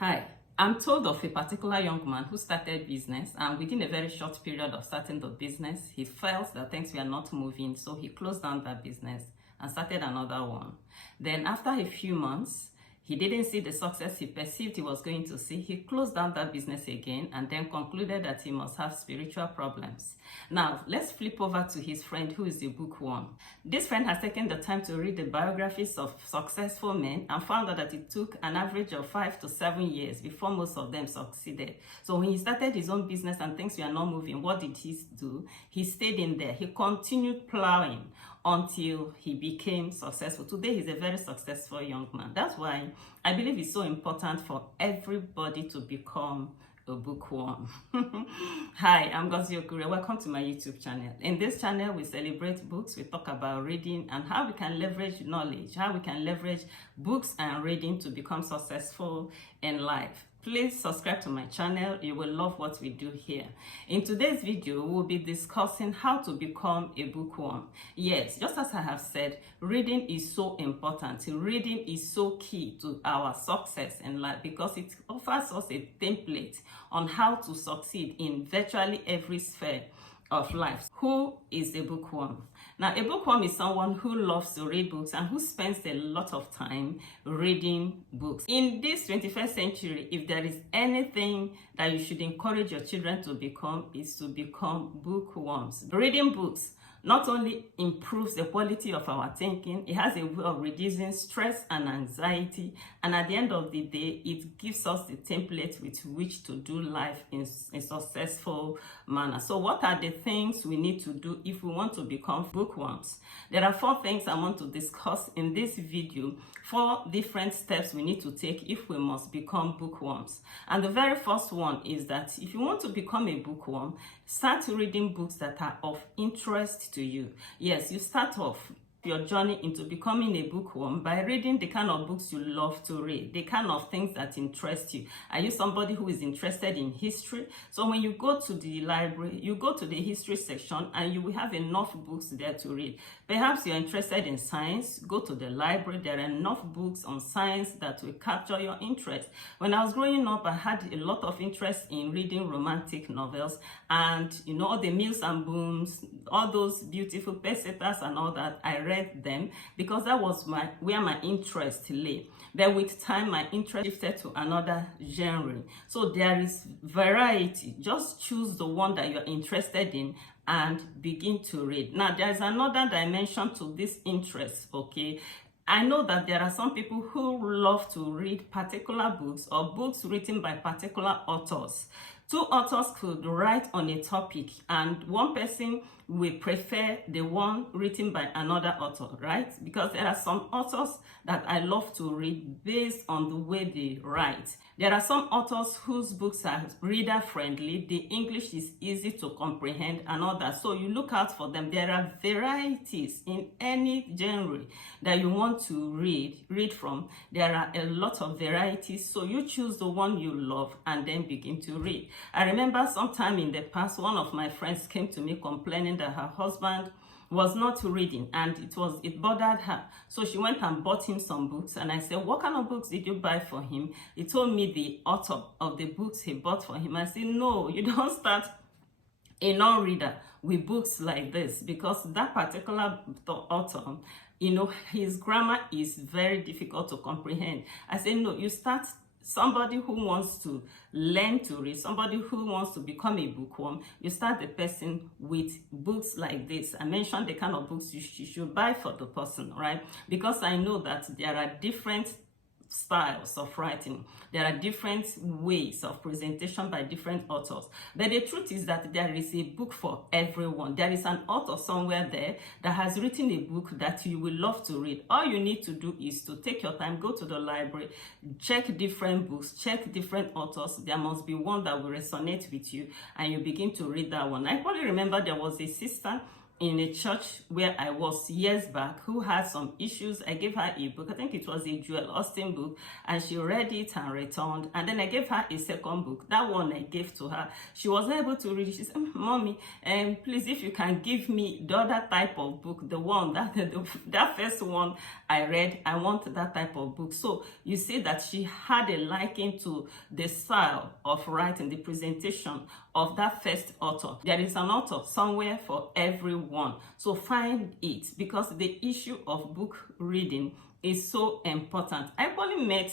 Hi, I'm told of a particular young man who started business, and within a very short period of starting the business, he felt that things were not moving, so he closed down that business and started another one. Then after a few months, he didn't see the success he perceived he was going to see. He closed down that business again and then concluded that he must have spiritual problems. Now, let's flip over to his friend who is a bookworm. This friend has taken the time to read the biographies of successful men and found out that it took an average of 5 to 7 years before most of them succeeded. So when he started his own business and things were not moving, what did he do? He stayed in there. He continued plowing until he became successful. Today, he's a very successful young man. That's why I believe it's so important for everybody to become a bookworm. Hi, I'm Ngozi Okure. Welcome to my YouTube channel. In this channel, we celebrate books, we talk about reading and how we can leverage knowledge, how we can leverage books and reading to become successful in life. Please subscribe to my channel. You will love what we do here. In today's video, we'll be discussing how to become a bookworm. Yes, just as I have said, reading is so important. Reading is so key to our success in life because it offers us a template on how to succeed in virtually every sphere of life. Who is a bookworm? Now, a bookworm is someone who loves to read books and who spends a lot of time reading books. In this 21st century, if there is anything that you should encourage your children to become, is to become bookworms. Reading books not only improves the quality of our thinking, it has a way of reducing stress and anxiety, and at the end of the day, it gives us the template with which to do life in a successful manner. So what are the things we need to do if we want to become bookworms? There are 4 things I want to discuss in this video, 4 different steps we need to take if we must become bookworms. And the very first one is that if you want to become a bookworm, start reading books that are of interest to you. Yes, you start off your journey into becoming a bookworm by reading the kind of books you love to read, the kind of things that interest you. Are you somebody who is interested in history? So when you go to the library, you go to the history section and you will have enough books there to read. Perhaps you're interested in science, go to the library. There are enough books on science that will capture your interest. When I was growing up, I had a lot of interest in reading romantic novels and, all the Mills and Booms, all those beautiful pesetas and all that. I read them because that was where my interest lay. But with time, my interest shifted to another genre. So there is variety. Just choose the one that you're interested in and begin to read. Now, there's another dimension to this interest, okay? I know that there are some people who love to read particular books or books written by particular authors. 2 authors could write on a topic and one person will prefer the one written by another author, right? Because there are some authors that I love to read based on the way they write. There are some authors whose books are reader friendly, the English is easy to comprehend and all that. So you look out for them. There are varieties in any genre that you want to read from. There are a lot of varieties. So you choose the one you love and then begin to read. I remember sometime in the past, one of my friends came to me complaining that her husband was not reading and it bothered her. So she went and bought him some books and I said, what kind of books did you buy for him? He told me the author of the books he bought for him. I said, no, you don't start a non-reader with books like this because that particular author, his grammar is very difficult to comprehend. I said, no, you start somebody who wants to learn to read, somebody who wants to become a bookworm, you start the person with books like this. I mentioned the kind of books you should buy for the person, right? Because I know that there are different styles of writing. There are different ways of presentation by different authors. But the truth is that there is a book for everyone. There is an author somewhere there that has written a book that you will love to read. All you need to do is to take your time, go to the library, check different books, check different authors. There must be one that will resonate with you and you begin to read that one. I probably remember there was a sister in a church where I was years back who had some issues. I gave her a book. I think it was a Joel Austin book, and she read it and returned. And then I gave her a second book. That one I gave to her. She was not able to read it. She said, Mommy, please, if you can give me the other type of book, the one that first one I read, I want that type of book. So you see that she had a liking to the style of writing, the presentation of that first author. There is an author somewhere for everyone. So find it, because the issue of book reading is so important. I actually met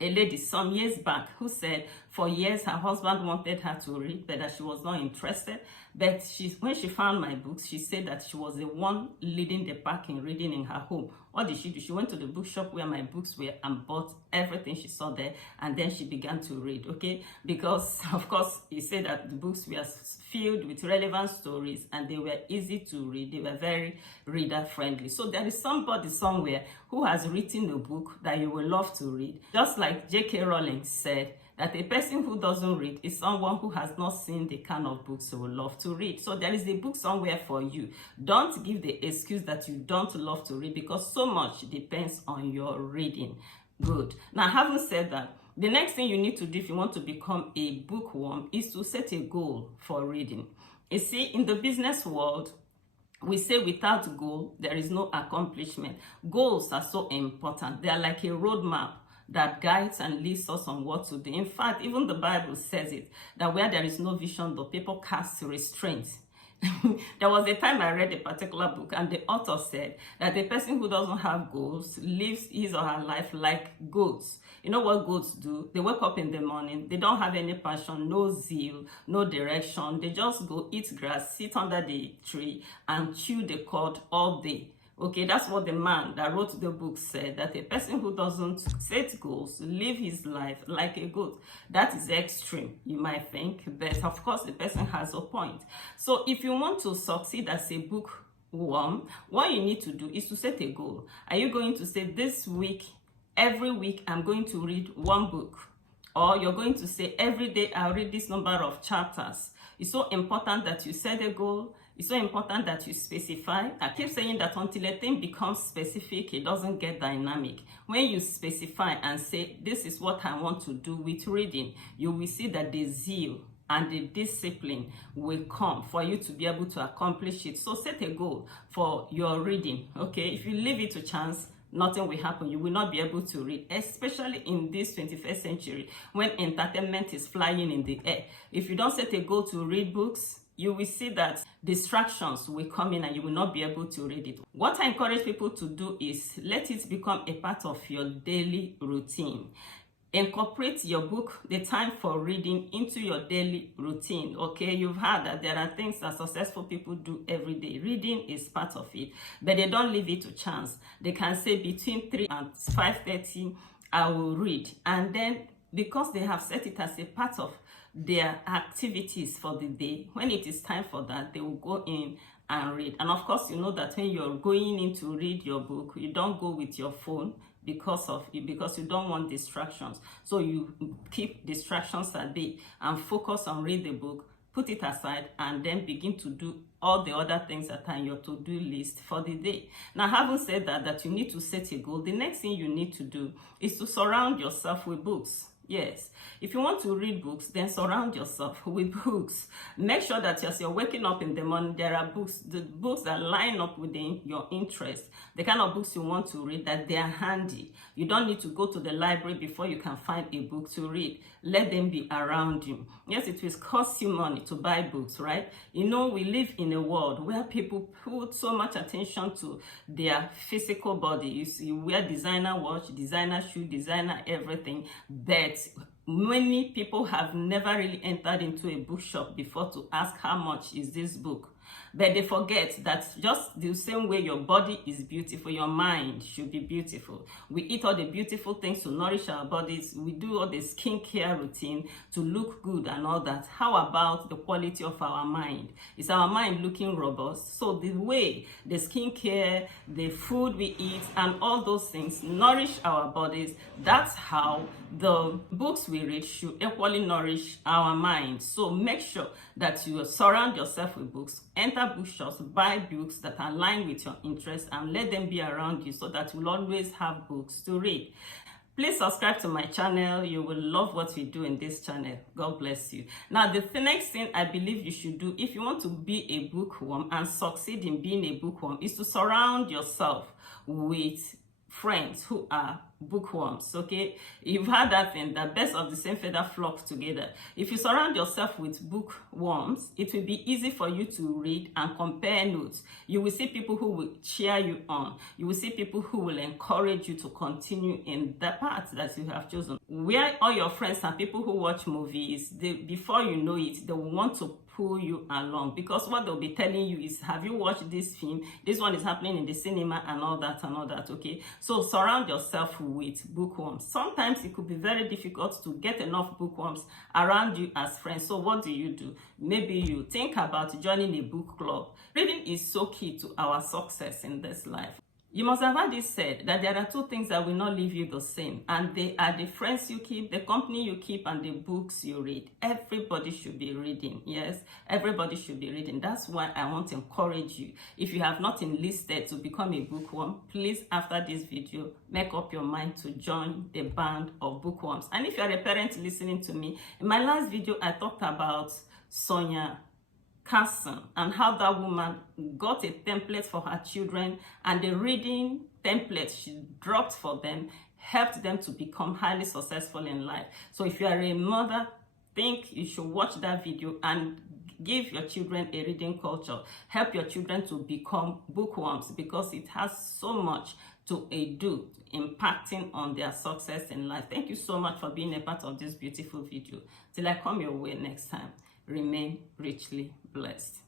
a lady some years back who said for years her husband wanted her to read, but that she was not interested. But when she found my books, she said that she was the one leading the pack in reading in her home. What did she do? She went to the bookshop where my books were and bought everything she saw there, and then she began to read, okay? Because, of course, he said that the books were filled with relevant stories and they were easy to read. They were very reader-friendly. So there is somebody somewhere who has written a book that you will love to read. Just like J.K. Rowling said, that a person who doesn't read is someone who has not seen the kind of books they will love to read. So there is a book somewhere for you. Don't give the excuse that you don't love to read, because so much depends on your reading. Good. Now, having said that, the next thing you need to do if you want to become a bookworm is to set a goal for reading. You see, in the business world, we say without goal, there is no accomplishment. Goals are so important. They are like a roadmap that guides and leads us on what to do. In fact, even the Bible says it, that where there is no vision, the people cast restraint. There was a time I read a particular book, and the author said that the person who doesn't have goals lives his or her life like goats. You know what goats do? They wake up in the morning, they don't have any passion, no zeal, no direction. They just go eat grass, sit under the tree, and chew the cud all day. Okay, that's what the man that wrote the book said, that a person who doesn't set goals live his life like a goat. That is extreme, you might think, but of course the person has a point. So if you want to succeed as a bookworm, what you need to do is to set a goal. Are you going to say this week, every week I'm going to read one book? Or you're going to say every day I'll read this number of chapters? It's so important that you set a goal. It's so important that you specify. I keep saying that until a thing becomes specific, it doesn't get dynamic. When you specify and say, this is what I want to do with reading, you will see that the zeal and the discipline will come for you to be able to accomplish it. So set a goal for your reading, okay? If you leave it to chance, nothing will happen. You will not be able to read, especially in this 21st century when entertainment is flying in the air. If you don't set a goal to read books, you will see that distractions will come in and you will not be able to read it. What I encourage people to do is let it become a part of your daily routine. Incorporate your book, the time for reading, into your daily routine. Okay, you've heard that there are things that successful people do every day. Reading is part of it, but they don't leave it to chance. They can say between 3 and 5:30, I will read. And then because they have set it as a part of their activities for the day, when it is time for that, they will go in and read. And of course, you know that when you're going in to read your book, you don't go with your phone because you don't want distractions. So you keep distractions at bay and focus on read the book, put it aside, and then begin to do all the other things that are on your to-do list for the day. Now, having said that you need to set a goal, the next thing you need to do is to surround yourself with books. Yes, if you want to read books, then surround yourself with books. Make sure that as you're waking up in the morning, there are books, the books that line up with your interest, the kind of books you want to read, that they are handy. You don't need to go to the library before you can find a book to read. Let them be around you. Yes, it will cost you money to buy books, right? You know, we live in a world where people put so much attention to their physical body. You wear designer watch, designer shoe, designer everything, but many people have never really entered into a bookshop before to ask how much is this book. But they forget that just the same way your body is beautiful, your mind should be beautiful. We eat all the beautiful things to nourish our bodies. We do all the skincare routine to look good and all that. How about the quality of our mind? Is our mind looking robust? So the way the skincare, the food we eat, and all those things nourish our bodies, that's how the books we read should equally nourish our minds. So make sure that you surround yourself with books. enter bookshops, buy books that align with your interests, and let them be around you so that you'll always have books to read. Please subscribe to my channel. You will love what we do in this channel. God bless you. Now, the next thing I believe you should do if you want to be a bookworm and succeed in being a bookworm is to surround yourself with friends who are bookworms. Okay, you've heard that thing, that birds of the same feather flock together. If you surround yourself with bookworms, it will be easy for you to read and compare notes. You will see people who will cheer you on. You will see people who will encourage you to continue in the path that you have chosen. Where all your friends and people who watch movies, before you know it, they will want to pull you along, because what they'll be telling you is, have you watched this film? This one is happening in the cinema, and all that and all that. Okay, so surround yourself with bookworms. Sometimes it could be very difficult to get enough bookworms around you as friends. So what do? Maybe you think about joining a book club. Reading is so key to our success in this life. You must have heard it said that there are two things that will not leave you the same, and they are the friends you keep, the company you keep, and the books you read. Everybody should be reading. Yes, everybody should be reading. That's why I want to encourage you. If you have not enlisted to become a bookworm, please, after this video, make up your mind to join the band of bookworms. And if you are a parent listening to me, in my last video, I talked about Sonia Carson and how that woman got a template for her children, and the reading template she dropped for them helped them to become highly successful in life. So if you are a mother, think you should watch that video and give your children a reading culture. Help your children to become bookworms, because it has so much to do impacting on their success in life. Thank you so much for being a part of this beautiful video. Till I come your way next time, remain richly blessed.